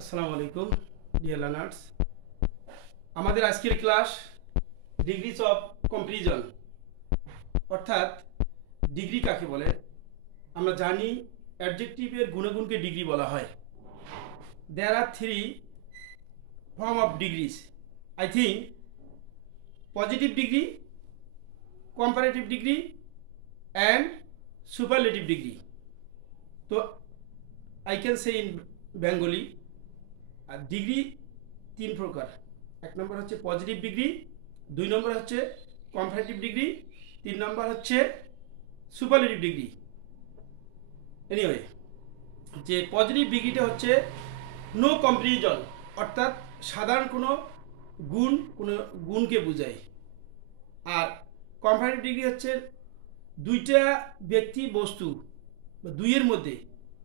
আসসালামু আলাইকুম deer learners. আমাদের আজকের ক্লাস ডিগ্রিজ অফ কম্পারিজন, অর্থাৎ ডিগ্রি কাকে বলে। আমরা জানি অ্যাডজেক্টিভের গুণগুণকে ডিগ্রি বলা হয়। There are three form of degrees. I think positive degree, comparative degree and superlative degree. তো I can say in Bengali আর ডিগ্রি তিন প্রকার। এক নম্বর হচ্ছে পজিটিভ ডিগ্রি, দুই নম্বর হচ্ছে কম্পারেটিভ ডিগ্রি, তিন নম্বর হচ্ছে সুপারলেটিভ ডিগ্রি। এনিওয়ে, যে পজিটিভ ডিগ্রিটা হচ্ছে নো কম্পারিজন, অর্থাৎ সাধারণ কোনো গুণকে বোঝায়। আর কম্পারেটিভ ডিগ্রি হচ্ছে দুইটা ব্যক্তি বস্তু বা দুইয়ের মধ্যে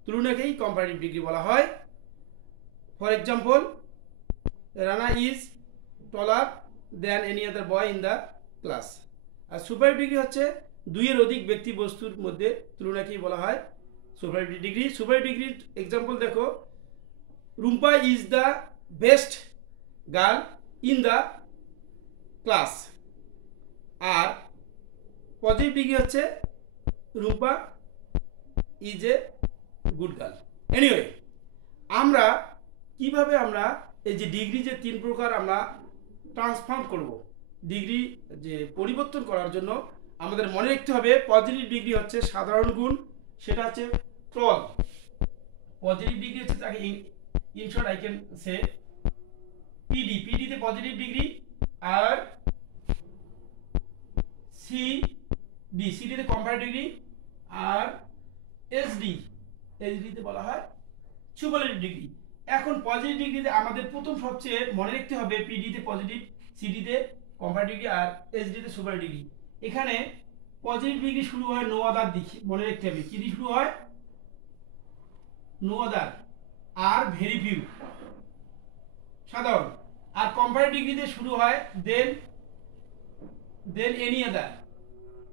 তুলনাকেই কম্পারেটিভ ডিগ্রি বলা হয়। For example, Rana is taller than any other boy in the class. আর সুপারলেটিভ ডিগ্রি হচ্ছে দুইয়ের অধিক ব্যক্তি বস্তুর মধ্যে তুলনাকেই বলা হয় সুপারলেটিভ ডিগ্রি। সুপারলেটিভ ডিগ্রির এক্সাম্পল দেখো, Rumpa is the best girl in the class. আর পজিটিভ ডিগ্রি হচ্ছে Rumpa is a good girl. Anyway, আমরা কিভাবে এই যে ডিগ্রি যে তিন প্রকার আমরা ট্রান্সফর্ম করব, ডিগ্রি যে পরিবর্তন করার জন্য আমাদের মনে রাখতে হবে পজিটিভ ডিগ্রি হচ্ছে সাধারণ গুণ, সেটা হচ্ছে টল। পজিটিভ ডিগ্রি হচ্ছে তাকে in short I can say PD. পিডিতে পজিটিভ ডিগ্রি। আর সিডি, সিডিতে কম্পারেটিভ ডিগ্রি। আর এইচডিতে বলা হয় সুপারলেটিভ ডিগ্রি। এখন পজিটিভ ডিগ্রিতে আমাদের প্রথম সবচেয়ে মনে রাখতে হবে পিডিতে পজিটিভ, সিডিতে কম্পারেটিভ ডিগ্রি আর এইচডিতে সুপার ডিগ্রি। এখানে পজিটিভ ডিগ্রি শুরু হয় নো আদার দিকে, মনে রাখতে হবে কি দিয়ে শুরু হয়, নো আদার আর ভেরি ফিউ সাধারণ। আর কম্পারেটিভ ডিগ্রিতে শুরু হয় than any other.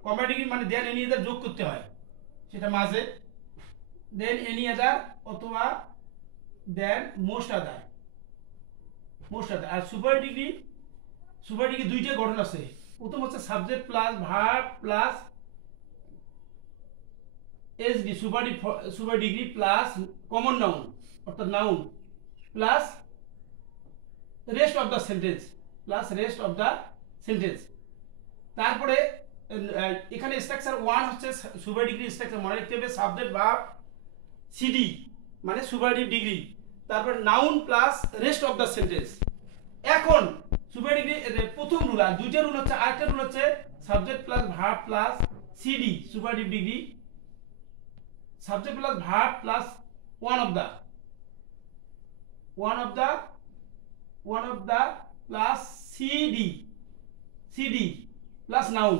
Comparative degree মানে দেন এনি আদার যোগ করতে হয়, সেটা মাঝে দেন এনি আদার অথবা দেন মোস্ট আদার। আর সুপার ডিগ্রি দুইটা গঠন আছে। প্রথম হচ্ছে subject plus verb plus SD, super degree plus common noun অর্থাৎ noun plus rest of the sentence তারপরে এখানে স্ট্রাকচার ওয়ান হচ্ছে সুপার ডিগ্রি স্ট্রাকচার, মনে রাখতে হবে সাবজেক্ট ভার্ব সিডি মানে সুপারলেটিভ ডিগ্রি, তারপর noun plus rest of the sentence. এখন সুপার ডিগ্রি প্রথম রুল, আর দুইটা রুল হচ্ছে, আরেকটা রুল হচ্ছে subject plus verb plus CD superlative degree, subject plus verb plus one of the plus CD plus noun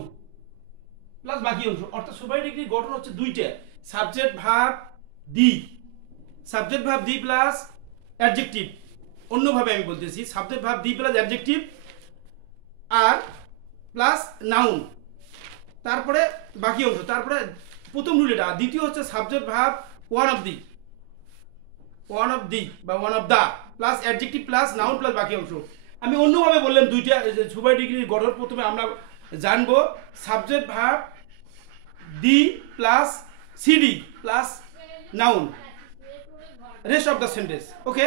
plus বাকি অংশ। অর্থাৎ সুপার ডিগ্রি গঠন হচ্ছে দুইটা, subject verb the plus adjective. অন্যভাবে আমি বলতেছি, subject verb the plus adjective আর প্লাস নাউন, তারপরে বাকি অংশ। তারপরে প্রথম রুল এটা। দ্বিতীয় হচ্ছে subject verb one of the বা one of the plus adjective plus noun plus বাকি অংশ। আমি অন্যভাবে বললাম দুইটা সুপার ডিগ্রির গঠন। প্রথমে আমরা জানবো subject verb the plus CD plus noun rest of the sentence. Okay.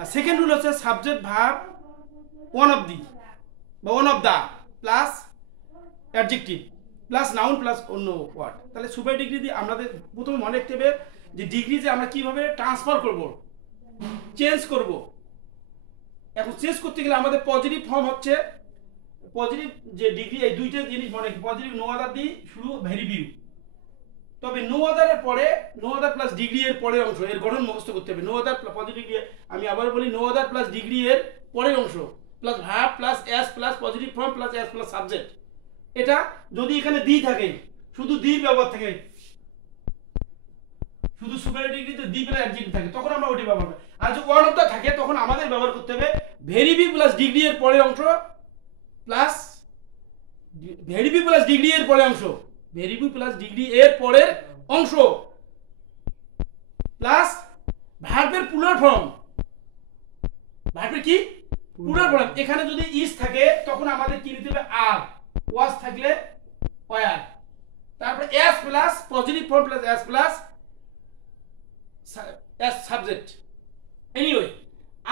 আর সেকেন্ড রুল হচ্ছে subject verb one of the বা one of the plus adjective plus noun plus অন্য ওয়ার্ড। তাহলে সুপার ডিগ্রি দিয়ে আমাদের প্রথমে মনে রাখতে হবে যে ডিগ্রি যে আমরা কিভাবে ট্রান্সফার করব, চেঞ্জ করব। এখন চেঞ্জ করতে গেলে আমাদের পজিটিভ ফর্ম হচ্ছে পজিটিভ যে ডিগ্রি, এই দুইটা জিনিস মনে রাখি। পজিটিভ নো আদার দিয়ে শুরু ভেরি ফিউ, তবে নো আদারের পরে নো আদার প্লাস ডিগ্রি এর পরের অংশ, এর গঠন মুখস্থ করতে হবে। নো আদার পজিটিভ ডিগ্রি, আমি আবার বলি, নো আদার প্লাস ডিগ্রি এর পরের অংশ plus verb plus S plus positive form plus S plus subject. এটা যদি এখানে দি থাকে, শুধু দি ব্যবহার থাকে, শুধু সুপার ডিগ্রিতে দি প্লাস অ্যাডজেক্টিভ থাকে, তখন আমরা ওটি ব্যবহার করি। আর যদি ওয়ান অফ দা থাকে তখন আমাদের ব্যবহার করতে হবে ভেরি ফিউ প্লাস ডিগ্রি এর পরের অংশ plus very few plus degree এর পরের অংশ, ভেরি ফিউ প্লাস ডিগ্রি এর পরের অংশ প্লাস ভার্বের প্লুরাল ফর্ম ভার্বের কি প্লুরাল ফর্ম। এখানে যদি ইজ থাকে তখন আমাদের কি নিতে হবে আর, ওয়াজ থাকলে ওয়ার, তারপরে S plus positive form plus S plus S subject anyway.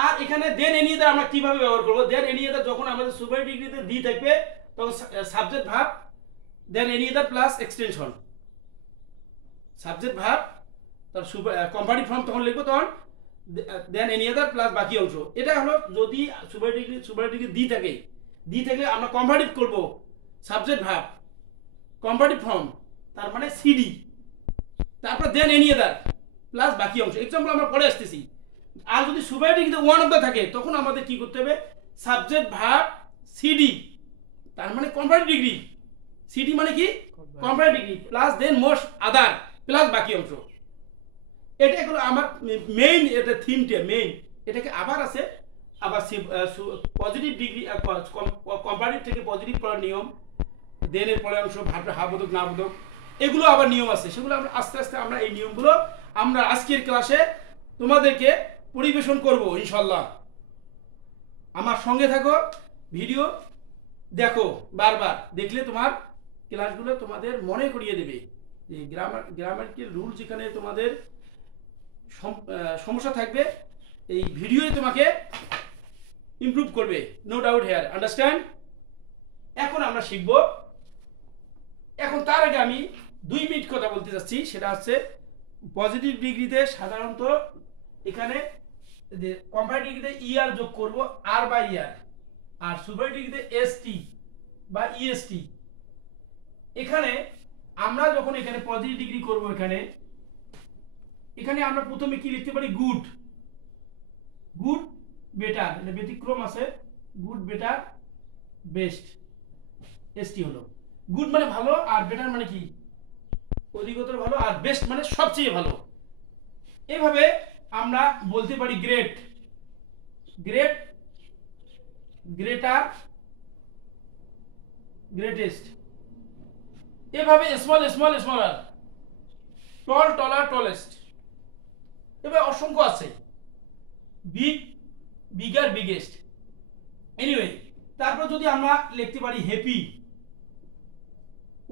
আর এখানে দেন এনি আদার আমরা কিভাবে ব্যবহার করব, দেন এনি আদার যখন আমাদের সুপার ডিগ্রিতে দি থাকবে তখন সাবজেক্ট ভার্ব দেন any other plus extension, subject verb তার কম্পারেটিভ ফর্ম তখন লিখবো তখন দেন এনি আদার প্লাস বাকি অংশ। এটা হলো যদি সুপার ডিগ্রি দি থাকে, দি থাকলে আমরা কম্পারেটিভ করব সাবজেক্ট ভার্ব কম্পারেটিভ ফর্ম তার মানে সিডি, তারপর দেন এনি আদার প্লাস বাকি অংশ। এক্সাম্পল আমরা পরে আসতেছি। আর যদি সুপার ডিগ্রিতে ওয়ান অফ দা থাকে তখন আমাদের কি করতে হবে সাবজেক্ট ভার্ব সিডি তার মানে কম্পারেটিভ ডিগ্রি, সিডি মানে কি কম্পারেটিভ ডিগ্রি প্লাস দেন মোস্ট আদার প্লাস বাকি অংশ। এটা হলো আমার মেইন, এটা থিমটা মেইন। এটাকে আবার আছে আবার পজিটিভ ডিগ্রি কম্পারেটিভ থেকে পজিটিভ করার নিয়ম, দেন এর পরের অংশ ভার্বের হাবোধক না বোধক, এগুলো আবার নিয়ম আছে, সেগুলো আমরা আস্তে আস্তে আমরা এই নিয়মগুলো আমরা আজকের ক্লাসে তোমাদেরকে পরিবেশন করব ইনশাল্লাহ। আমার সঙ্গে থাকো, ভিডিও দেখো, বারবার দেখলে তোমার ক্লাসগুলো তোমাদের মনে করিয়ে দেবে যে গ্রামারিক্যাল রুল যেখানে তোমাদের সমস্যা থাকবে এই ভিডিওই তোমাকে ইমপ্রুভ করবে, নো ডাউট হেয়ার, আন্ডারস্ট্যান্ড। এখন আমরা শিখব। এখন তার আগে আমি 2 মিনিট কথা বলতে যাচ্ছি, সেটা হচ্ছে পজিটিভ ডিগ্রিতে সাধারণত এখানে যে কম্পারেটিভ ডিগ্রিতে ইয়ার যোগ করব আর বা ইয়ার, আর সুপার ডিগ্রিতে এসটি বা ইএসটি। এখানে আমরা যখন এখানে পজিটিভ ডিগ্রি করব এখানে এখানে আমরা প্রথমে কি লিখতে পারি গুড, গুড বেটার, এটা ব্যতিক্রম আছে, গুড বেটার বেস্ট, এসটি হলো গুড মানে ভালো আর বেটার মানে কি অধিকতর ভালো আর বেস্ট মানে সবচেয়ে ভালো। এভাবে আমরা বলতে পারি গ্রেট, গ্রেট, গ্রেটার, গ্রেটেস্ট। এভাবে স্মল স্মল স্মলার, টল টলার টলেস্ট, এভাবে অসংখ্য আছে, বিগ বিগার বিগেস্ট। এনিওয়ে তারপর যদি আমরা লিখতে পারি হ্যাপি,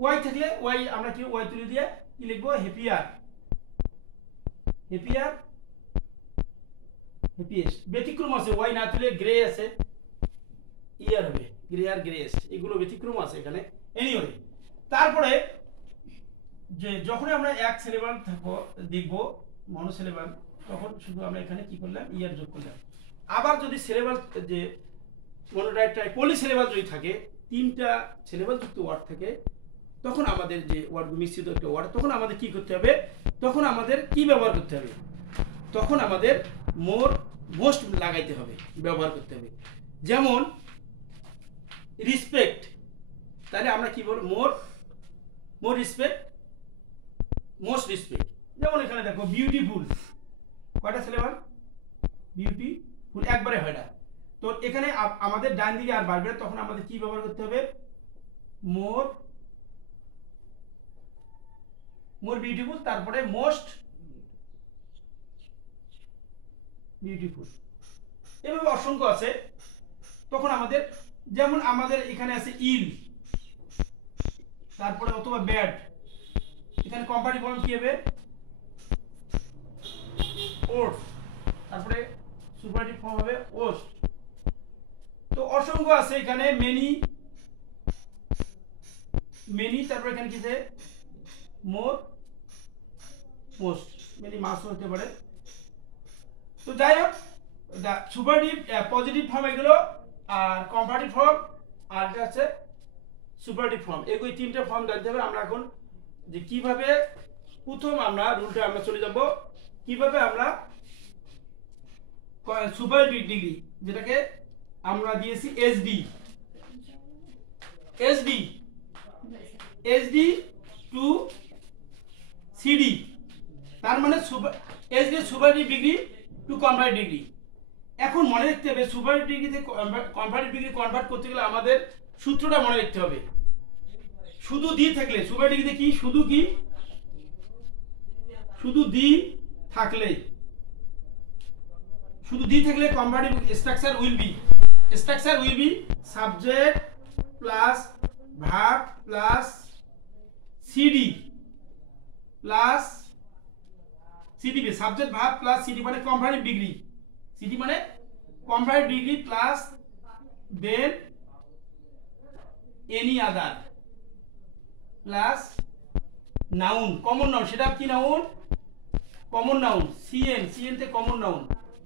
ওয়াই থাকলে ওয়াই আমরা কি ওয়াই তুলে দিয়ে কি লিখবো হ্যাপিয়ার, হ্যাপিয়ার হ্যাপিয়েস্ট। ব্যতিক্রম আছে, ওয়াই না তুলে গ্রে আছে, ইয়ার হবে গ্রে আর গ্রেয়েস্ট, এগুলো ব্যতিক্রম আছে এখানে। এনিওয়ে তারপরে যে যখন আমরা এক সিলেবাল থাকবো দেখবো মনোসিলেবাল তখন শুধু আমরা এখানে কি করলাম ইয়ার যোগ করলাম। আবার যদি সিলেবাল যে মনোডাইটাই পলিসিলেবাল যদি থাকে 3টা সিলেবাল যুক্ত ওয়ার্ড থাকে তখন আমাদের যে ওয়ার্ড মিশ্রিত একটা ওয়ার্ড তখন আমাদের কি করতে হবে, তখন আমাদের কি ব্যবহার করতে হবে, তখন আমাদের মোস্ট লাগাইতে হবে, ব্যবহার করতে হবে। যেমন রিসপেক্ট, তাহলে আমরা কি বলবো মোর রিসপেক্ট, মোস্ট রিসপেক্ট। যেমন এখানে দেখো বিউটিফুল, কয়টা সিলেবাল বিউটিফুল একবারে হয় না, তো এখানে আমাদের ডান দিকে আর বাড়বে তখন আমাদের কি ব্যবহার করতে হবে মোর বিউটিফুল, তারপরে মোস্ট বিউটিফুল। এভাবে অসংখ্য আছে। তখন আমাদের যেমন আমাদের এখানে আছে ইল, তারপরে অথবা ব্যাড, এখানে কম্পারেটিভ ফর্ম কি হবে ওর্স, তারপরে সুপারলেটিভ ফর্ম হবে ওস্ট। তো অসংখ্য আছে এখানে মেনি, তারপরে এখানে কি আছে মোর, মোস্ট, মেনি মাসও হতে পারে। তো যাই হোক সুপারলেটিভ পজিটিভ ফর্ম এগুলো, আর কম্পারেটিভ ফর্ম, আর এটা আছে সুপারলেটিভ ফর্ম, এই 3টে ফর্ম জানতে হবে। আমরা এখন যে কিভাবে প্রথম আমরা রুলটা আমরা চলে যাব কিভাবে আমরা সুপারলেটিভ ডিগ্রি যেটাকে আমরা দিয়েছি এসডি টু সিডি, তার মানে SD superlative degree to comparative degree. এখন মনে রাখতে হবে সুপারলেটিভ ডিগ্রিতে কম্পারেটিভ ডিগ্রি কনভার্ট করতে গেলে আমাদের সূত্রটা মনে রাখতে হবে। শুধু দি থাকলে সুপার ডিগ্রিতে কি শুধু দি থাকলে শুধু দি থাকলে comparative structure will be subject plus verb plus CD plus সিডিবি, subject verb plus CD মানে কম্পারেটিভ ডিগ্রি, সিডি মানে কম্পারেটিভ ডিগ্রি প্লাস দেন any other plus noun, common noun, সেটা কি নাউন? কমন নাউন, সিএন তে common noun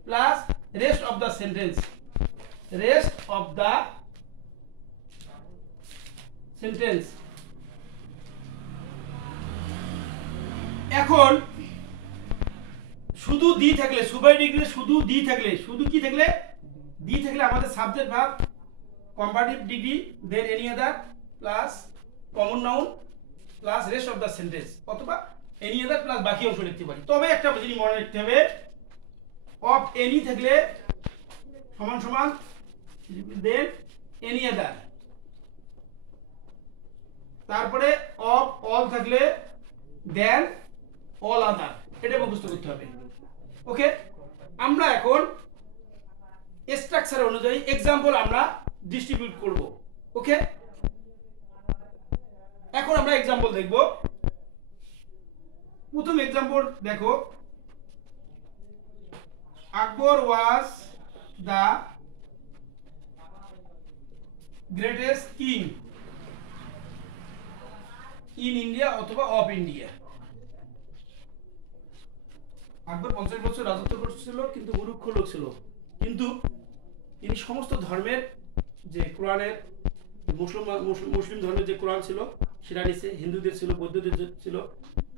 plus rest of the sentence, এখন শুধু দি থাকলে super degree শুধু দি থাকলে আমাদের subject verb comparative degree then any other plus common noun plus rest of the sentence, অথবা এনি আদার প্লাস বাকি অংশ লিখতে পারি। তবে একটা জিনিস মনে রাখতে হবে, অফ এনি থাকলে সমান সমান দেন এনি আদার, তারপরে অফ অল থাকলে দেন অল আদার, এটা মুখস্থ করতে হবে। ওকে, আমরা এখন স্ট্রাকচার অনুযায়ী এক্সাম্পল আমরা ডিস্ট্রিবিউট করব। ওকে, এখন আমরা এক্সাম্পল দেখব। প্রথম এক্সাম্পল দেখো, Akbar was the greatest king in India অথবা অফ ইন্ডিয়া। আকবর 50 বছর রাজত্ব করছিল, কিন্তু মূর্খ লোক ছিল, কিন্তু তিনি সমস্ত ধর্মের যে কোরআনের মুসলিম ধর্মের যে কোরআন ছিল সেটা নিয়েছে, হিন্দুদের ছিল, বৌদ্ধদের ছিল,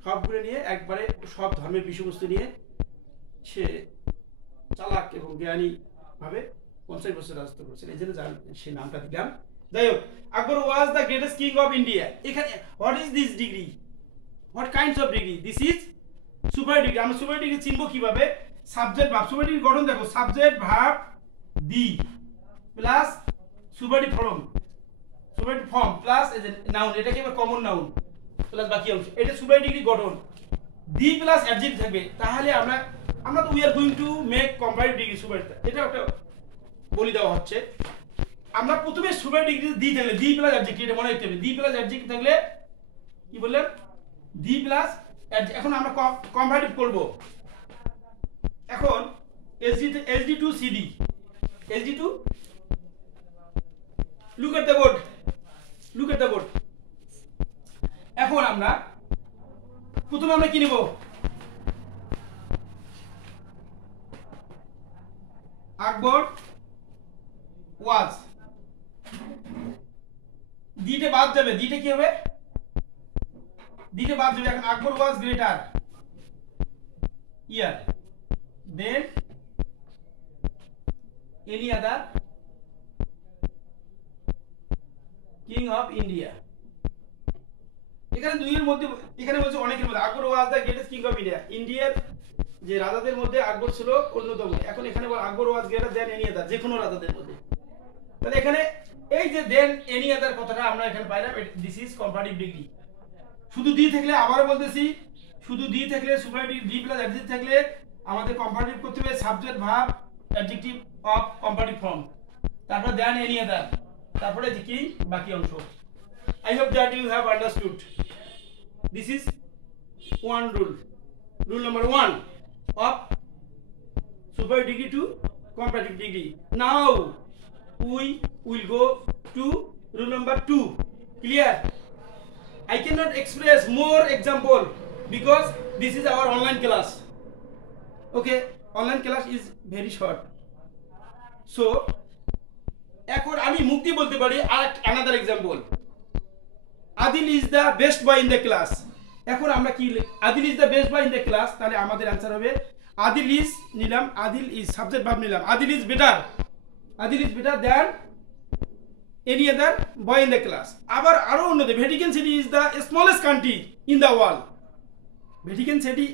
সবগুলো নিয়ে একবারে সব ধর্মের বিষয়বস্তু নিয়ে সে চালাক এবং জ্ঞানী ভাবে 50 বছর রাজত্ব করেছিল, এই জন্য সে নামটা দিলাম। যাই হোক, Akbar was the greatest king of India. এখানে what is this degree, what kinds of degree? This is super degree. আমরা সুপার ডিগ্রি চিনবো কিভাবে? সাবজেক্ট ভার্ব, সুপার ডিগ্রি গঠন দেখো, subject verb the plus superlative form plus noun, এটাকে এবার common noun plus বাকি অংশ, এটা সুপার ডিগ্রি গঠন। দি প্লাস অ্যাডজেক্টিভ থাকবে, তাহলে আমরা তো we are going to make comparative degree super, এটা একটা বলি দেওয়া হচ্ছে। আমরা প্রথমে সুপার ডিগ্রি দি থাকলে দি প্লাস অ্যাডজেক্টিভ, এটা মনে রাখতে হবে, দি প্লাস অ্যাডজেক্টিভ থাকলে কি বললেন? The plus. এখন আমরা কম্পারেটিভ করব। এখন SD to CD, SD to, look at the board, এখন আমরা প্রথমে আমরা কি নিব? আকবর ওয়াজ, দিতে বাদ যাবে, দিতে কি হবে? দিতে বাদ যাবে। এখন Akbar was greater year than any other king of India. এখানে দুইয়ের মধ্যে, এখানে বলছে অনেকের মধ্যে, Akbar was the greatest king of India, ইন্ডিয়ার যে রাজাদের মধ্যে আকবর ছিল অন্যতম। এখন এখানে বল আকবর ওয়াজ গ্রেটার দেন এনি আদার, যে কোনো রাজাদের মধ্যে। তাহলে এখানে এই যে দেন এনি আদার কথাটা আমরা এখানে পাইলাম, দিস ইজ কম্পারেটিভ ডিগ্রি। শুধু দি থাকলে, আবারও বলতেছি, শুধু দি থাকলে সুপার ডিগ্রি, দি প্লাস অ্যাডজেক্টিভ থাকলে আমাদের কম্পারেটিভ করতে হবে subject verb adjective of comparative form, তারপর দেন এনি আদার, তারপরে কি বাকি অংশ। I hope that you have understood. This is one rule. Rule number 1 of super degree to comparative degree. Now we will go to rule number 2. Clear? I cannot express more example because this is our online class. Okay, online class is very short. So এখন আমি মুক্তি বলতে পারি আর another example. Adil is the best boy in the class. এখন আমরা কি, Adil is the best boy in the class, তাহলে আমাদের অ্যান্সার হবে আদিল ইজ নিলাম, আদিল ইজ সাবজেক্ট ভার্ব নিলাম, Adil is better than any other boy in the class. আবার আরো অন্যদের, Vatican city is the smallest country in the world, Vatican city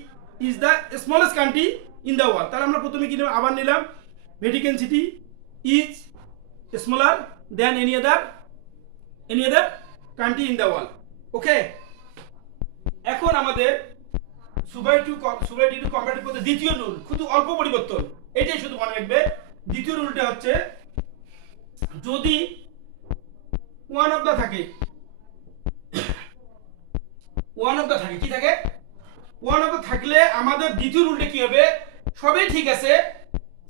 is the smallest country in the world. তাহলে আমরা প্রথমে কি নিলাম, আবার নিলাম Vatican city is smaller than any other country in the world. Okay, এখন আমাদের সুপারলেটিভ টু কম্পারেটিভ পদে দ্বিতীয় রুল, শুধু অল্প পরিবর্তন, এটাই শুধু মনে রাখবে। দ্বিতীয় রুলটা হচ্ছে যদি ওয়ান অফ দা থাকে, কি থাকে, ওয়ান অফ দা থাকলে আমাদের দ্বিতীয় রুলটা কি হবে, সবই ঠিক আছে,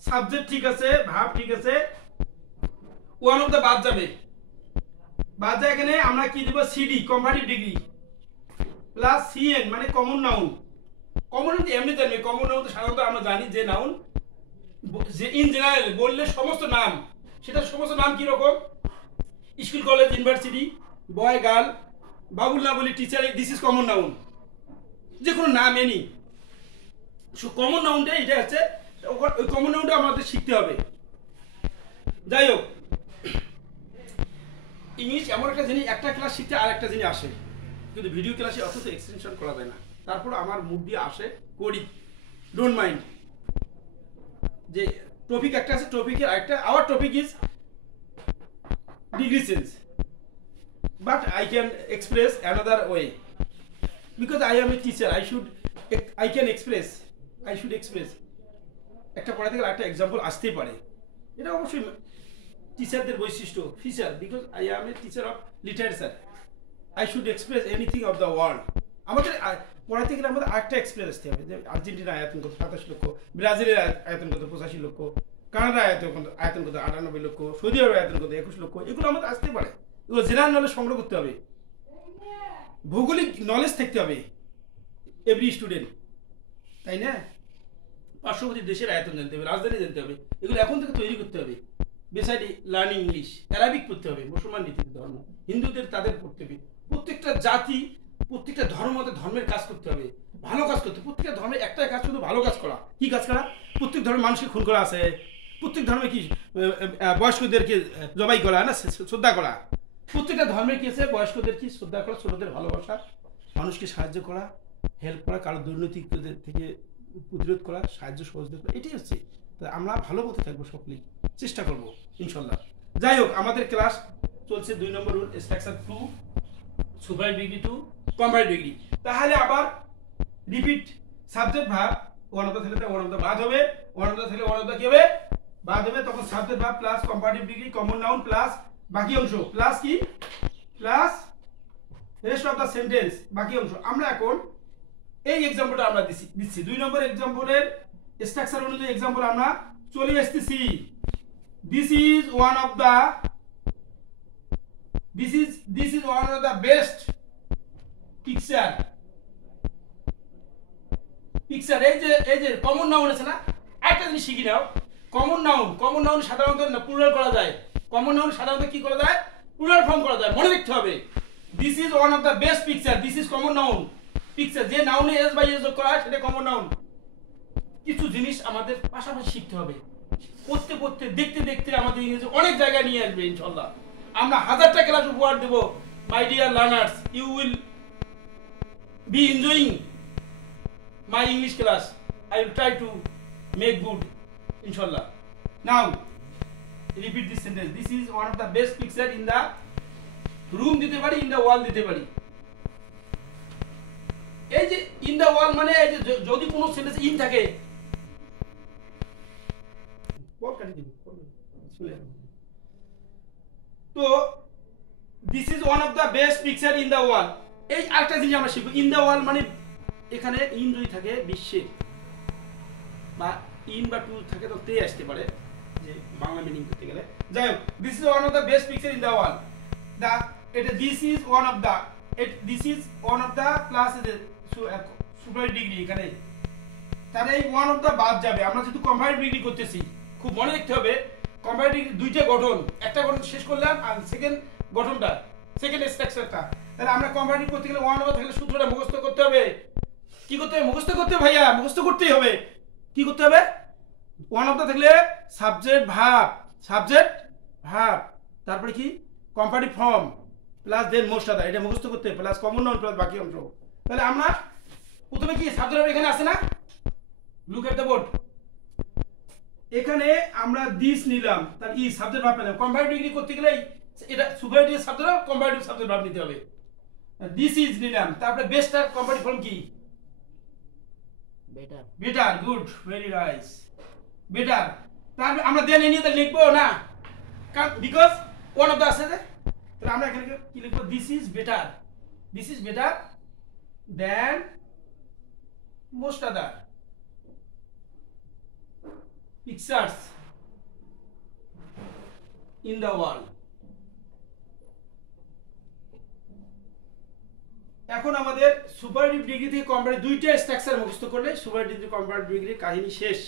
সাবজেক্ট ঠিক আছে, ভার্ব ঠিক আছে, ওয়ান অফ দা বাদ যাবে। এখানে আমরা কি দেব, CD comparative degree plus CN মানে কমন নাউন। কমন নাউন এমনি জানবে, কমন নাউন তো সাধারণত আমরা জানি যে নাউন যে ইন জেনারেল বললে সমস্ত নাম, সেটা সমস্ত নাম কি রকম, school college university boy girl Babul না বলি teacher, this is common noun, যে কোনো নাম এনি। সো কমন নাউনটা এটা হচ্ছে, ওই কমন নাউনটা আমাদের শিখতে হবে। যাই হোক, ইংলিশ এমন একটা জিনিস, একটা ক্লাস শিখতে আর একটা জিনিস আসে, কিন্তু ভিডিও ক্লাসে অত এক্সটেনশন করা যায় না, তারপর আমার মুড দিয়ে আসে, করি, ডোন্ট মাইন্ড। যে টপিক একটা আছে, টপিকের আরেকটা, our topic is degree change, but I can express another way because I am a teacher. I can express, I should express একটা পড়া থেকে একটা एग्जांपल আসতেই পারে, এটা অবশ্যই টিচারদের বৈশিষ্ট্য, feature, because I am a teacher of literature. I should express anything of the world. আমাদের পড়াতে গেলে আমাদের আরেকটা এক্সপ্রেস আসতে হবে, যে আর্জেন্টিনা আয়তন কত 27 লক্ষ, ব্রাজিলের আয়তন কত 85 লক্ষ, কানাডা আয়তন কত 98 লক্ষ, সৌদি আরবের আয়তন কত 21 লক্ষ, এগুলো আমাদের আসতে পারে। এগুলো জেনারেল নলেজ সংগ্রহ করতে হবে, ভৌগোলিক নলেজ থাকতে হবে এভরি স্টুডেন্ট, তাই না? পার্শ্ববর্তী দেশের আয়তন জানতে হবে, রাজধানী জানতে হবে, এগুলো এখন থেকে তৈরি করতে হবে। বেসাইড লার্নিং ইংলিশ, অ্যারাবিক পড়তে হবে, মুসলমান নীতি ধর্ম, হিন্দুদের তাদের পড়তে হবে। প্রত্যেকটা জাতি, প্রত্যেকটা ধর্মের কাজ করতে হবে, ভালো কাজ করতে। প্রত্যেকটা ধর্মের একটাই কাজ, শুধু ভালো কাজ করা। কি কাজ করা? প্রত্যেক ধর্মের মানুষকে খুন করা আছে, প্রত্যেক ধর্মে কি বয়স্কদেরকে জবাই করা না, শ্রদ্ধা করা। প্রত্যেকটা ধর্মের কি আছে, বয়স্কদের কি শ্রদ্ধা করা, ছোটদের ভালোবাসা, মানুষকে সাহায্য করা, হেল্প করা, কারো দুর্নীতিদের থেকে প্রতিরোধ করা, সাহায্য সহযোগিতা করা, এটাই হচ্ছে। আমরা ভালো পথে থাকবো, সকলেই চেষ্টা করবো ইনশাল্লাহ। যাই হোক, আমাদের ক্লাস চলছে 2 নম্বর rule, structure 2, super degree 2, comparative degree. তাহলে আবার repeat, subject verb, one of the থাকলে ওয়ান অফ দা বাদ হবে, ওয়ান অফ দা থাকলে ওয়ান অফ দা কি হবে, বাদ হবে। তখন subject verb plus comparative degree, common noun plus বাকি অংশ, প্লাস কি, plus rest of the sentence, বাকি অংশ। আমরা এখন এই এক্সাম্পলটা আমরা দিচ্ছি 2 নম্বর এক্সাম্পলের স্ট্রাকচার অনুযায়ী এক্সাম্পল আমরা চলে আসতেছি। This is one of the best picture. এই যে কমন নাউন আছে না, একটা জিনিস শিখি নাও। কমন নাউন সাধারণত প্লুরাল করা যায়। কমন নাউন সাধারণত কি করা যায়, প্লুরাল ফর্ম করা যায়, মনে রাখতে হবে। This is one of the best picture, this is common noun. Picture যে নাউনে এস বাই এস যোগ করা হয় সেটা কমন নাউন। কিছু জিনিস আমাদের পাশাপাশি শিখতে হবে, পড়তে দেখতে আমাদের ইংরেজি অনেক জায়গায় নিয়ে আসবে ইনশাআল্লাহ। আমরা 1000টা ক্লাস উপহার দেব। My dear learners, you will be enjoying my English class. I will try to make good inshallah. Now repeat this sentence. This is one of the best picture in the room দিতে পারি, in the wall দিতে পারি। এই যে in the wall মানে এই যে যদি কোনো সেন্টেন্স ইন থাকে, তো this is one of the best picture in the wall। এই আরেকটা জিনিস আমরা শিখব, in the wall মানে এখানে ইন যদি থাকে বিশ্বে, বা ইন বা টু থাকে তো তে আসতে পারে, যে বাংলা মিনিং করতে গেলে। যাই হোক, this is one of the best picture in the wall. This is one of the plus super degree এখানে, তাহলে এই ওয়ান অফ দ্য বাদ যাবে। আমরা যেহেতু কম্পারেটিভ ডিগ্রি করতেছি, খুব মনে রাখতে হবে কম্পারেটিভ ডিগ্রি দুইটা গঠন, একটা গঠন শেষ করলাম আর সেকেন্ড গঠনটা, সেকেন্ড স্ট্রাকচারটা। তাহলে আমরা কম্পারেটিভ করতে গেলে ওয়ান অফ থাকলে সূত্রটা মুখস্থ করতে হবে। কি করতে হবে? মুখস্থ করতে হবে ভাইয়া, মুখস্থ করতেই হবে। কি করতে হবে? ওয়ান অফ দা থাকলে সাবজেক্ট ভার্ব, তারপরে কি কম্পারেটিভ ফর্ম প্লাস দেন মোস্ট আদার, এটা মুখস্থ করতে হবে, প্লাস কমন নাউন প্লাস বাকি অংশ। তাহলে আমরা প্রথমে কি সাবজেক্ট ভার্ব এখানে আছে না, লুক এট দ্য বোর্ড, এখানে আমরা দিস নিলাম, তার ই সাবজেক্ট ভার্ব পেলাম। কম্পারেটিভ ডিগ্রি করতে গেলে এটা superlative subject verb, comparative subject verb নিতে হবে। দিস ইজ নিলাম, তারপরে বেস্ট আর কম্পারেটিভ ফর্ম কি, better, good, very nice, better. তাহলে আমরা দেন এনি দা লিখবো না, কারণ বিকজ ওয়ান অফ দা আছে, তাহলে আমরা এখানে কি লিখবো, this is better, this is better then most other pictures in the world. এখন আমাদের সুপারলেটিভ ডিগ্রি থেকে কম্পারেটিভ দুইটা স্ট্রাকচার মুখস্থ করলে সুপারলেটিভ কম্পারেটিভ ডিগ্রির কাহিনী শেষ।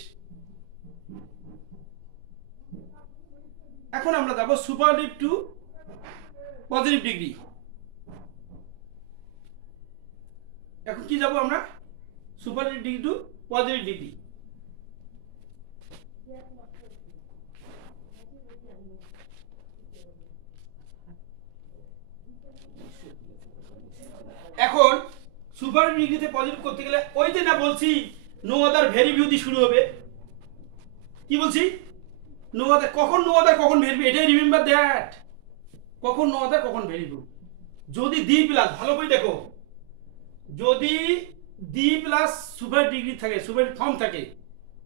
এখন আমরা যাব সুপারলেটিভ টু পজিটিভ ডিগ্রি। এখন কি যাব আমরা, superlative degree to positive degree. এখন সুপারলেটিভ ডিগ্রিতে পজিটিভ করতে গেলে ওই যে না বলছি নো আদার ভেরি ভিউ দিয়ে শুরু হবে, কি বলছি, নো আদার, কখন নো আদার কখন ভেরি ভিউ, এটাই রিমেম্বার দ্যাট, কখন নো আদার কখন ভেরি ভিউ। যদি দি প্লাস, ভালো করে দেখো, যদি দি প্লাস সুপার ডিগ্রি থাকে, সুপার ফর্ম থাকে,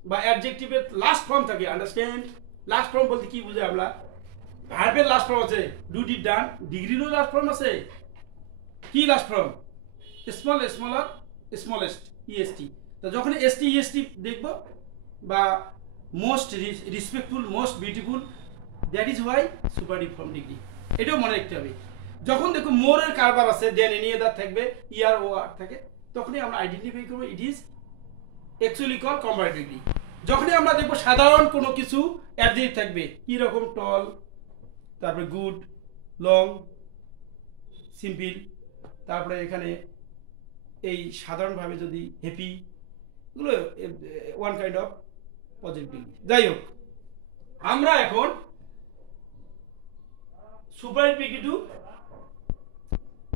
বা অ্যাডজেক্টিভের লাস্ট ফর্ম থাকে, আন্ডারস্ট্যান্ড, লাস্ট ফর্ম বলতে কি বুঝে আমরা, ভার্বের লাস্ট ফর্ম আছে, ডু ডিড ডান, ডিগ্রিরও লাস্ট ফর্ম আছে, কি last form, small, smaller, smallest, EST. তো যখন এসটি ইএসটি দেখবো, বা most respectful, most beautiful, that is why superlative form degree, এটাও মনে রাখতে হবে। যখন দেখো মোরের কারবার আছে, দেন এনি আদার থাকবে, ইয়ার ও আর থাকে, তখনই আমরা আইডেন্টিফাই করবো it is actually call comparative degree. যখনই আমরা দেখবো সাধারণ কোনো কিছু অ্যাডজেক্টিভ থাকবে, কি রকম, টল, তারপরে গুড, লং, সিম্পল, তারপরে এখানে এই সাধারণভাবে যদি হ্যাপি, এগুলো one kind of positive degree. যাই হোক, আমরা এখন সুপারলেটিভ ডিগ্রি টু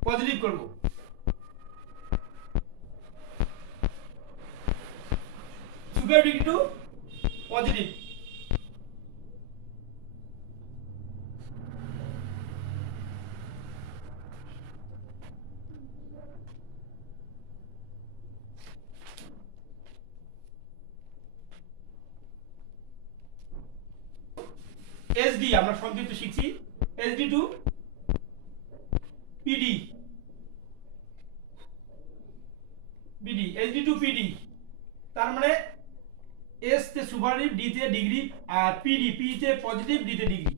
পজিটিভ করব। Superlative degree to positive, SD আমরা সংক্ষিপ্ত শিখছি, SD to PD, PD, SD to PD, তার মানে এস তে সুপারলেটিভ, ডি তে ডিগ্রি, আর পিডি, পি তে পজিটিভ, ডি তে ডিগ্রি।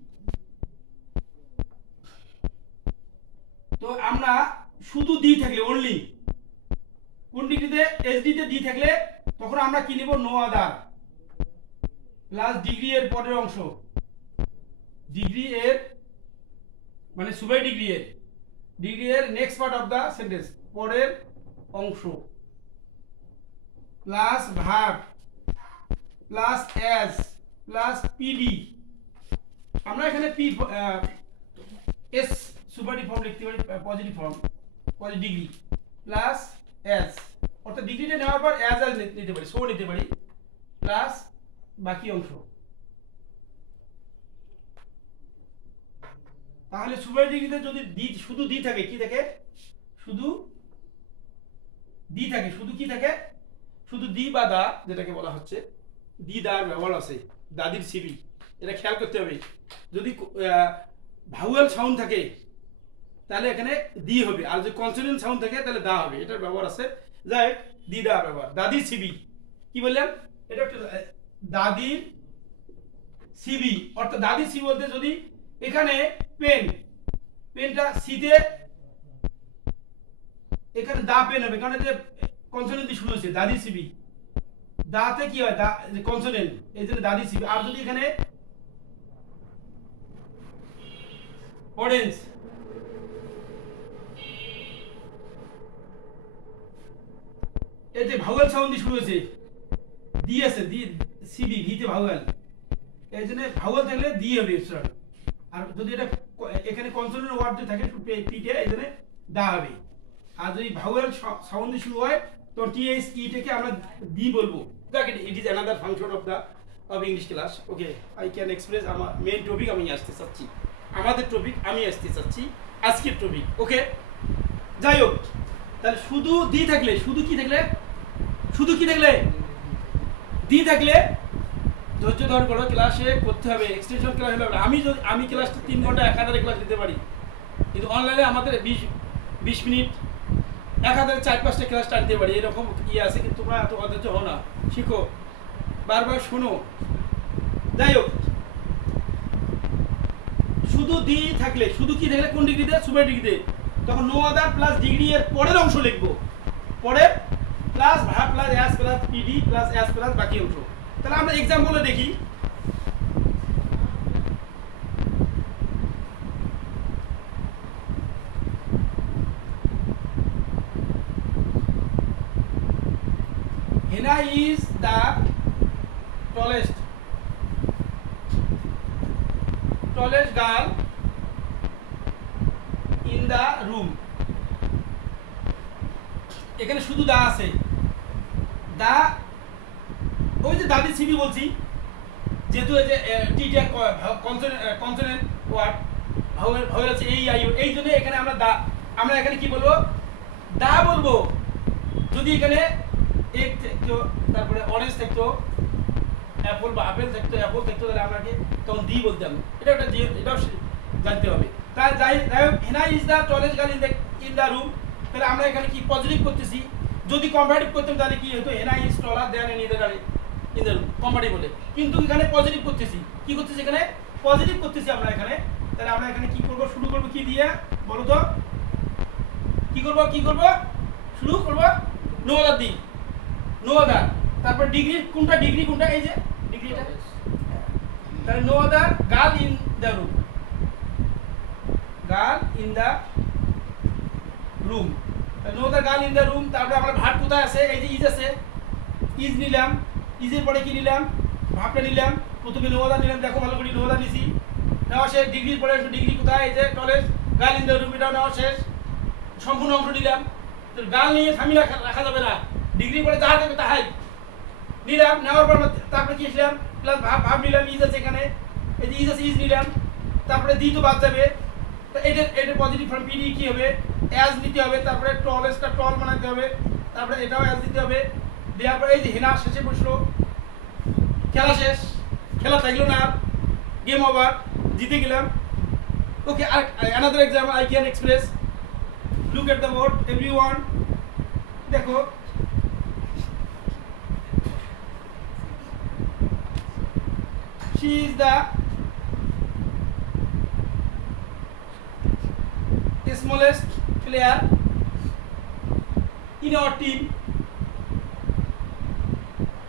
তো আমরা শুধু ডি থাকলে, অনলি কোন ডিগ্রিতে, এসডি তে ডি থাকলে তখন আমরা কি নিব, নো আদার প্লাস ডিগ্রি এর পরের অংশ, ডিগ্রি এর মানে সুপার ডিগ্রি এর next part of the sentence, পরের অংশ, plus verb plus S plus PD. আমরা এখানে পি এস সুপারলেটিভ ফর্ম লিখতে পারি, positive form, positive degree plus S, অর্থাৎ ডিগ্রিটা নেওয়ার পর এস আর নিতে পারি, সো নিতে পারি, প্লাস বাকি অংশ। তাহলে সুপারলেটিভ ডিগ্রিতে যদি দি, শুধু দি থাকে, কি থাকে, শুধু দি থাকে, শুধু কি থাকে, শুধু দি বা দা, যেটাকে বলা হচ্ছে দি দার ব্যবহার আছে, দাদির সিবি, এটা খেয়াল করতে হবে। যদি ভাউয়েল সাউন্ড থাকে তাহলে এখানে দি হবে, আর যদি কনসোনেন্ট সাউন্ড থাকে তাহলে দা হবে, এটার ব্যবহার আছে। যাই দি দা ব্যবহার, দাদির সিবি, কি বললাম, এটা একটা দাদির সিবি, অর্থাৎ দাদির সিবি বলতে যদি এখানে পেন, পেনটা সিতে, এখানে দা পেন হবে, কারণ যে কনসোনেন্ট দিয়ে শুরু হচ্ছে, দাদির সিবি, দাতে কি হয়, দা কনসোনেন্ট, এই জন্য দাদির সিবি। আর যদি এখানে অরেঞ্জ, এই যে ভাওয়েল সাউন্ড দিয়ে শুরু হয়েছে, দি আছে, দি সিবি, ভিতে ভাওয়েল, এই জন্য ভাওয়েল থাকলে দি হবে, আর যদি এটা এখানে কনসোনেন্ট ওয়ার্ড যদি থাকে পিটে, এই জন্য দা হবে। আর যদি ভাওয়েল সাউন্ড দিয়ে শুরু হয় তো টিএস ইটাকে আমরা দি বলবো। It is another function of English class. Okay, I can express আমার মেইন টপিক আমি আসতে চাচ্ছি, আমাদের টপিক আমি আসতে চাচ্ছি, আজকের টপিক। ওকে, যাই হোক, তাহলে শুধু দি থাকলে, শুধু কি থাকলে, শুধু কি থাকলে দি থাকলে ধৈর্য ধর করো, ক্লাসে করতে হবে, এক্সটেনশন ক্লাস হলে আমি ক্লাসটা 3 ঘন্টা 1000 ক্লাস দিতে পারি, কিন্তু অনলাইনে আমাদের 20 মিনিট 1000 4-5টা ক্লাস টানতে পারি, এরকম আছে। কিন্তু তোমরা এত অধৈর্য হও না, শিখো, বারবার শোনো। যাই হোক, শুধু দি থাকলে, শুধু কি থাকলে কোন ডিগ্রিতে, সুপার ডিগ্রিতে, তখন নো আদার প্লাস ডিগ্রি এর পরের অংশ লিখবো, পরে plus verb plus S plus PD plus S plus বাকি অংশ। তাহলে আমরা এক্সাম্পলে দেখি। Hina is the tallest girl in the room। এখানে শুধু দা আছে, দা ওই যে দাদি সিবি বলছি, যেহেতু এই যে টিটা কনসোনেন্ট ওয়ার্ড, ভাওয়েল আছে এই আই, এই জন্য এখানে আমরা এখানে কি বলবো, দা বলবো। যদি এখানে এক থাকতো, তারপরে অরেঞ্জ থাকতো, অ্যাপল বা আপেল থাকতো, তাহলে আমরা কি তখন দি বলতাম। এটাও জানতে হবে। তাই যাই হোক, Hena is the tallest girl in the room, তাহলে আমরা এখানে কি পজিটিভ করতেছি। যদি কম্পারেটিভ করতাম তাহলে কি হতো, Hena is taller than in the room, comparative বলে। কিন্তু এখানে পজিটিভ করতেছি, কি করতেছি, এখানে পজিটিভ করতেছি আমরা এখানে। তাহলে আমরা এখানে কি করব, শুরু করব কি দিয়ে বলো তো, কি করব শুরু করব নো আদার দি, নো আদার, তারপর ডিগ্রি কোনটা, এই যে ডিগ্রিটা, তাহলে no other girl in the room, no other girl in the room. তারপরে আমরা ভার্ব কোথায় আছে, এই যে ইজ আছে, ইজ নিলাম, ইজের পরে কি নিলাম, ভার্বটা নিলাম, প্রথমে নো আদার নিলাম, দেখো ভালো করে নো আদার নিছি, নেওয়া শেষ। ডিগ্রির পরে ডিগ্রি কোথায়, এই যে tallest girl in the room, এটাও নেওয়া শেষ, সম্পূর্ণ অংশ নিলাম। তো গার্ল নিয়ে থামি রাখা যাবে না, ডিগ্রির পরে যাহা থাকবে তাহাই নিলাম। নেওয়ার পর তারপরে কি নিলাম, প্লাস ভাব নিলাম, ইজ আছে এখানে, এই যে ইজ আছে, ইজ নিলাম, তারপরে দি তো বাদ যাবে। তো এটা পজিটিভ ফর্ম পিডি কি হবে, অ্যাজ নিতে হবে, তারপরে টলেস্টটা টল বানাতে হবে, তারপরে এটাও অ্যাজ দিতে হবে। দেওয়ার পরে এই যে হেনা শেষে বসলো, খেলা শেষ, খেলা থাকলো না, গেম ওভার, জিতে গেলাম। Okay, another example I can express, look at the board everyone, দেখো she is the smallest player in our team,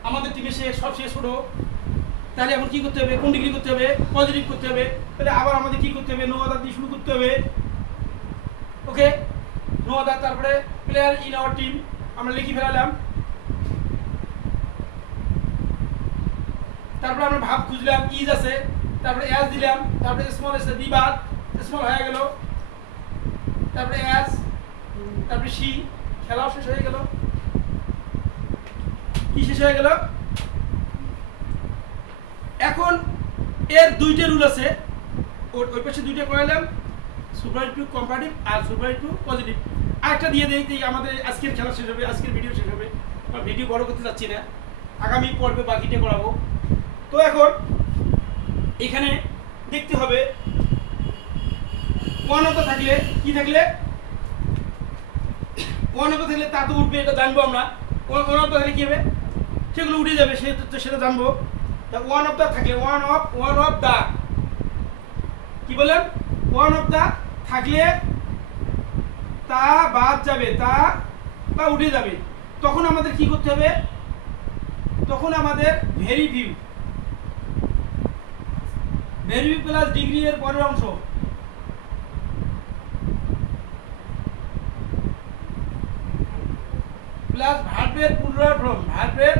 আমাদের টিমে সে সবচেয়ে ছোট। তাহলে এখন কি করতে হবে, কোন ডিগ্রি করতে হবে, পজিটিভ করতে হবে। তাহলে আবার আমাদের কি করতে হবে, নো আদার দিয়ে শুরু করতে হবে। ওকে, নো আদার, তারপরে প্লেয়ার ইন আওয়ার টিম আমরা লিখে ফেলালাম। তারপরে আমরা ভাব খুঁজলাম, ইজ আছে, তারপরে অ্যাজ দিলাম, তারপরে স্মল আছে, দি বাদ, স্মল হয়ে গেল, তারপরে অ্যাজ, তারপরে সি, খেলাও শেষ হয়ে গেল। কি শেষ হয়ে গেল? এখন এর দুইটা রুল আছে, ওই পাশে দুইটা করালাম, সুপারলেটিভ কম্পারেটিভ আর সুপারলেটিভ পজিটিভ। আরেকটা দিয়ে দেই, আমাদের আজকের খেলা শেষ হবে, আজকের ভিডিও শেষ হবে, ভিডিও বড় করতে যাচ্ছি না, আগামী পর্বে বাকিটা করাবো। তো এখন এখানে দেখতে হবে ওয়ানতা থাকলে, কি থাকলে ওয়ানতা থাকলে তা তো উঠবে, এটা জানবো আমরা। ওয়ানতা থাকলে কি হবে, সেগুলো উঠে যাবে, সেটা জানবো। ওয়ান অফ দা থাকলে, ওয়ান অফ দা, কি বলেন, ওয়ান অফ দা থাকলে তা বাদ যাবে, তা বা উঠে যাবে। তখন আমাদের কি করতে হবে, তখন আমাদের ভেরি ভিউ প্লাস ডিগ্রি এর পরের অংশ প্লাস ভার্বের প্লুরাল ফর্ম, ভার্বের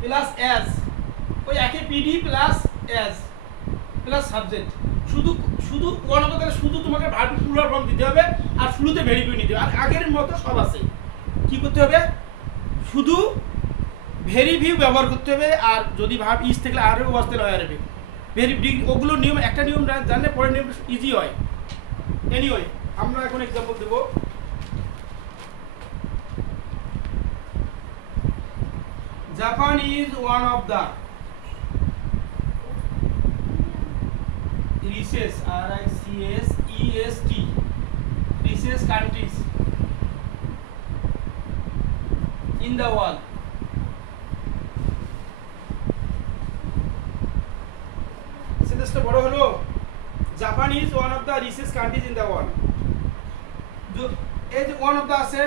প্লাস এস, ওই একই PD plus S plus subject. শুধু কোন কথা, শুধু তোমাকে ভার্বের প্লুরাল ফর্ম দিতে হবে আর শুরুতে ভেরি ভিউ নিতে হবে। আর আগের মতো সব আছে, কি করতে হবে, শুধু ভেরি ভিউ ব্যবহার করতে হবে। আর যদি ভাব ইজ থাকলে আরও বসতে হয়, আরবে ভেরি ডিগ্রি, ওগুলো নিয়ম, একটা নিয়ম জানলে পরের নিয়ম ইজি হয়। এনিওয়ে, আমরা এখন এক্সাম্পল দেবো। Japan is one of the richest richest countries in the world. সেন্টেন্সটা বড় হলো, Japan is one of the richest countries in the world. এই যে ওয়ান অফ দ্য আছে,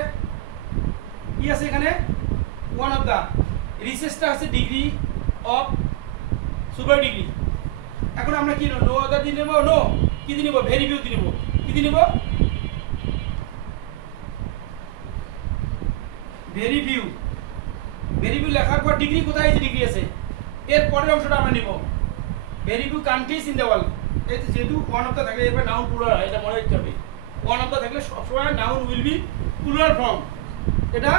কি আছে এখানে? One of the. রিচেস্টটা আছে ডিগ্রি অফ সুপার ডিগ্রি। এখন আমরা কি নো আদার দিয়ে নেব? নো, কি দিয়ে নেব? ভেরি ফিউ দিয়ে নেব। কি দিয়ে নেব? Very few. ভেরি ফিউ লেখার পর ডিগ্রি কোথায় আছে? ডিগ্রি আছে, এর পরের অংশটা আমরা নেব। Very few countries in the world. এই যেহেতু ওয়ান অফ দ্য থাকলে এরপর নাউন প্লুরাল, এটা মনে রাখতে হবে। ওয়ান অফ দ্য থাকলে সবসময় noun will be plural form. এটা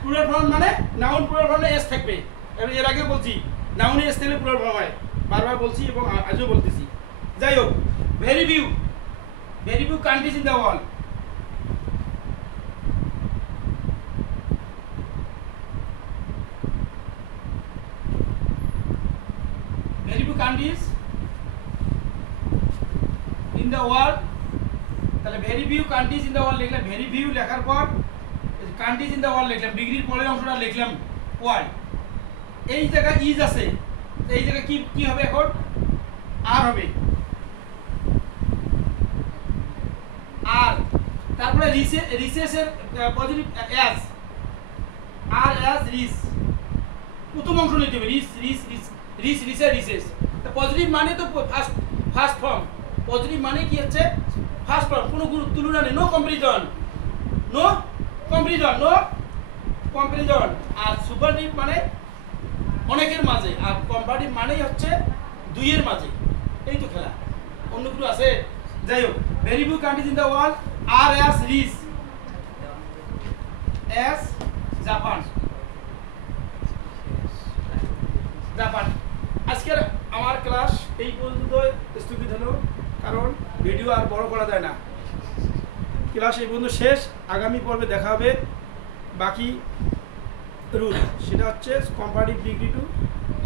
প্লুরাল ফর্ম মানে নাউন প্লুরাল ফর্মে এস থাকবে। এর আগে বলছি নাউনে এস থাকলে প্লুরাল ফর্ম হয়, বারবার বলছি এবং আজও বলতেছি। যাই হোক, very few countries in the world. Very few countries in the world. তাহলে very few countries in the world লিখলাম। ভেরি ফিউ লেখার পর কান্ট্রিজ ইন দ্য ওয়ার্ল্ড লিখলাম, ডিগ্রির পরের অংশটা লিখলাম ওয়ার্ল্ড। এই জায়গায় ইজ আছে, এই জায়গায় কি কি হবে? এখন আর হবে। আর তারপরে রিসেসের পজিটিভ অ্যাজ, আর অ্যাজ রিস, প্রথম অংশ নিতে হবে। রিসেস পজিটিভ মানে তো ফার্স্ট ফর্ম। পজিটিভ মানে কি হচ্ছে? ফার্স্ট ফর্ম, কোনো তুলনা নেই, নো কম্পারিজন। আর সুপারটিভ মানে অনেকের মাঝে, আর কম্পারেটিভ মানেই হচ্ছে দুইয়ের মাঝে। এই তো খেলা, অন্য কিছু আছে? যাই হোক, very few countries in the world are as rich as Japan. আজকের আমার ক্লাস এই পর্যন্ত স্থগিত হলো, কারণ ভিডিও আর বড় করা যায় না। ক্লাস এই পর্যন্ত শেষ। আগামী পর্বে দেখা হবে বাকি রুল, সেটা হচ্ছে comparative degree to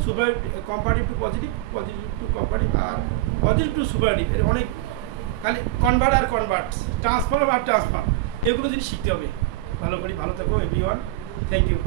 super, comparative to positive, positive to comparative, আর পজিটিভ টু সুপারটিভ। এর অনেক, খালি কনভার্ট আর কনভার্ট, ট্রান্সফার আর ট্রান্সফার, এগুলো জিনিস শিখতে হবে। ভালো থাকো এভরিওয়ান, থ্যাংক ইউ।